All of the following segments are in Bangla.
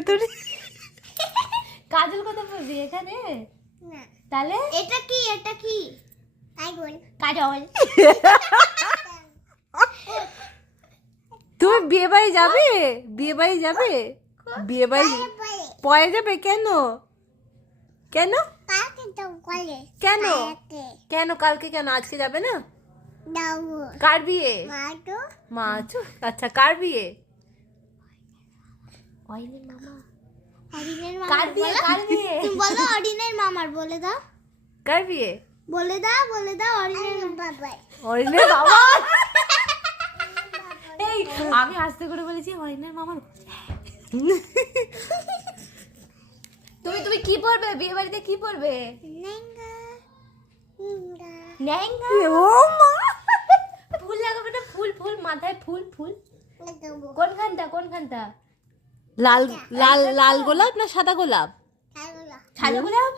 ভেতরে। কাজল কোথায় পড়বি? এখানে না তাহলে এটা কি কাজল কাজল। তুমি বিয়ে বাড়ি যাবে? বিয়ে বাড়ি যাবে? বিয়ে বাড়ি পরে পরে যাবে? কেন কেন কাকে তো কলে কেন কাকে কেন কালকে কেন? আজকে যাবে না? দাও কার বিয়ে? মাটো মা আচ্ছা, কার বিয়ে? অরিনের মামা। অরিনের কার বিয়ে? কার বিয়ে? তুমি বলো অরিনের মামার বলে দাও কার বিয়ে? বলে দাও অরিনের বাবা অরিনের বাবা। এই আমি আস্তে করে বলেছি অরিনের মামার। তুমি কি পড়বে বিয়ে বাড়িতে? কি পড়বে? নেঙ্গা ন্যাংগা। ও মা, ফুল লাগাবে না? ফুল ফুল মাথায় ফুল ফুল। লাগাবো কোনখানটা? লাল লাল লাল গোলাপ না সাদা গোলাপ? কাজলা সাদা গোলাপ।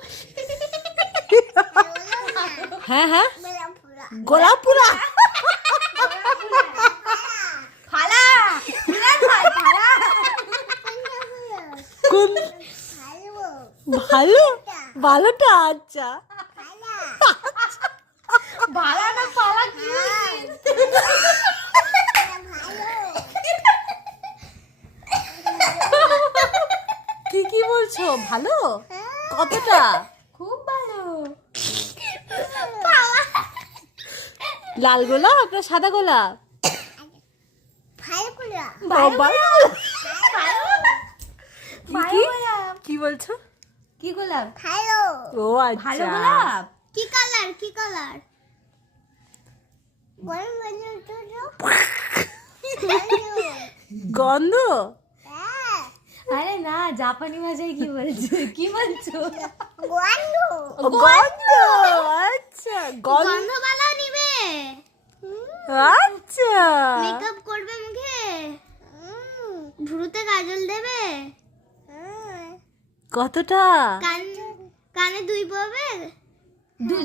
হ্যাঁ হ্যাঁ, বেলাপুরা গোলাপ পুরা। ফালা ফালা। কোন ভালো ভালো? ভালোটা আচ্ছা। ফালা না ফালা কি? কি বলছো? ভালো কতটা? খুব ভালো। লাল গোলাপ না সাদা গোলাপ? ভালোপুরা বাবা, ভালো গোলাপ। কি বলছো? কি গোলাপ? ভালো ও ভালো আচ্ছা, গোলাপ। কি কালার গরম গরম গন্ধ। আরে না, জাপানি ভাষায় কি বলছো? কি বলছো? গন্ধ ও, গন্ধ। আচ্ছা, গন্ধ। গন্ধওয়ালা নিবে আচ্ছা, মেকআপ করবে মুখে ভ্রুতে কাজল দেবে কতটা? কানে দুই পড়বে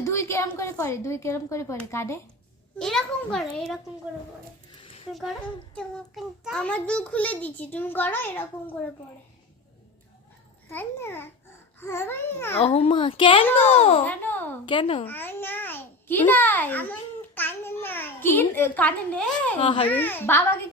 দুই কেরম করে পড়ে? দুই কেরম করে পড়ে কানে? এরকম করে পড়ে তুমি করো আমার দুই খুলে দিচ্ছি তুমি করো এরকম করে পড়ে হবে না ও মা, কেন কেন? কেন? নাই কি নাই? আমার কানে নাই কি কানে নেই? আহারে। বাবাকে